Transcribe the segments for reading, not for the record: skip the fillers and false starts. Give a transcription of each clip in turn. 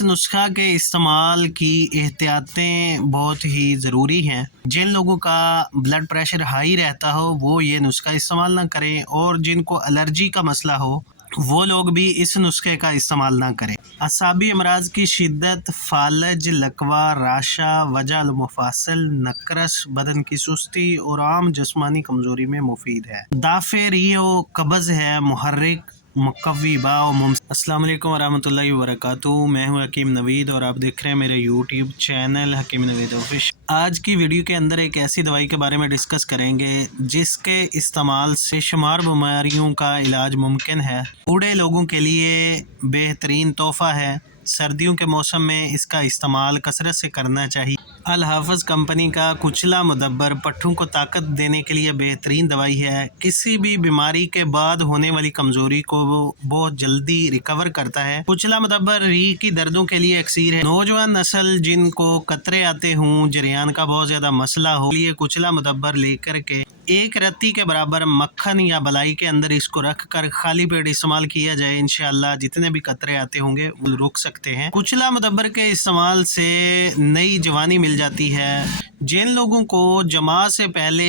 इस नुस्खा के इस्तेमाल की एहतियातें बहुत ही ज़रूरी हैं। जिन लोगों का ब्लड प्रेशर हाई रहता हो वो ये नुस्खा इस्तेमाल ना करें, और जिनको एलर्जी का मसला हो वो लोग भी इस नुस्खे का इस्तेमाल ना करें। असाबी अमराज की शिद्दत, फालज, लकवा, राशा, वजह मुफासल, नकरस, बदन की सुस्ती और आम जिस्मानी कमज़ोरी में मुफीद है। दाफ़े रियो, कब्ज़ है, मुहर्रिक, मुकव्वी बाव अस्सलाम वालेकुम वरहमतुल्लाहि वबरकातुहू। मैं हूं हकीम नवीद और आप देख रहे हैं मेरे यूट्यूब चैनल हकीम नवीद ऑफिशियल। आज की वीडियो के अंदर एक ऐसी दवाई के बारे में डिस्कस करेंगे जिसके इस्तेमाल से शुमार बीमारियों का इलाज मुमकिन है। बूढ़े लोगों के लिए बेहतरीन तोहफ़ा है। सर्दियों के मौसम में इसका इस्तेमाल कसरत से करना चाहिए। अल हाफ़िज़ कंपनी का कुचला मुदब्बर पट्ठों को ताकत देने के लिए बेहतरीन दवाई है। किसी भी बीमारी के बाद होने वाली कमज़ोरी को वो बहुत जल्दी रिकवर करता है। कुचला मुदब्बर रीढ़ की दर्दों के लिए अक्सीर है। नौजवान नस्ल जिनको कतरे आते हों, जरियान का बहुत ज़्यादा मसला हो, लिए कुचला मुदब्बर लेकर के एक रत्ती के बराबर मक्खन या बलाई के अंदर इसको रख कर खाली पेट इस्तेमाल किया जाए, इंशाअल्लाह जितने भी कतरे आते होंगे वो रुक सकते हैं। कुचला मुदब्बर के इस्तेमाल से नई जवानी मिल जाती है। जिन लोगों को जमा से पहले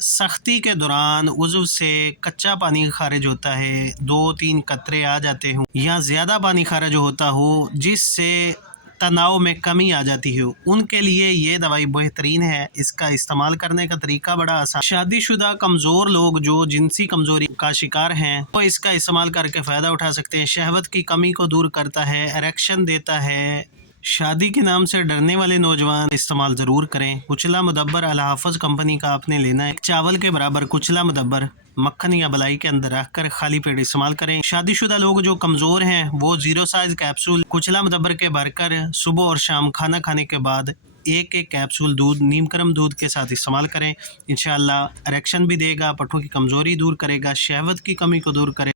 सख्ती के दौरान उज़्व से कच्चा पानी खारिज होता है, 2-3 कतरे आ जाते हों या ज़्यादा पानी खारिज होता हो जिससे तनाव में कमी आ जाती है, उनके लिए ये दवाई बेहतरीन है। इसका इस्तेमाल करने का तरीका बड़ा आसान। शादीशुदा कमज़ोर लोग जो जिनसी कमज़ोरी का शिकार हैं वो इसका इस्तेमाल करके फ़ायदा उठा सकते हैं। शहवत की कमी को दूर करता है, इरेक्शन देता है। शादी के नाम से डरने वाले नौजवान इस्तेमाल ज़रूर करें। कुचला मुदब्बर अल हाफ़िज़ कंपनी का आपने लेना है। चावल के बराबर कुचला मुदब्बर मक्खन या बलाई के अंदर रख कर खाली पेट इस्तेमाल करें। शादीशुदा लोग जो कमज़ोर हैं वो 0 साइज़ कैप्सूल कुचला मुदब्बर के भरकर सुबह और शाम खाना खाने के बाद एक कैप्सूल दूध, नीम गर्म दूध के साथ इस्तेमाल करें। इंशाअल्लाह इरेक्शन भी देगा, पट्ठों की कमज़ोरी दूर करेगा, शहवत की कमी को दूर करेगा।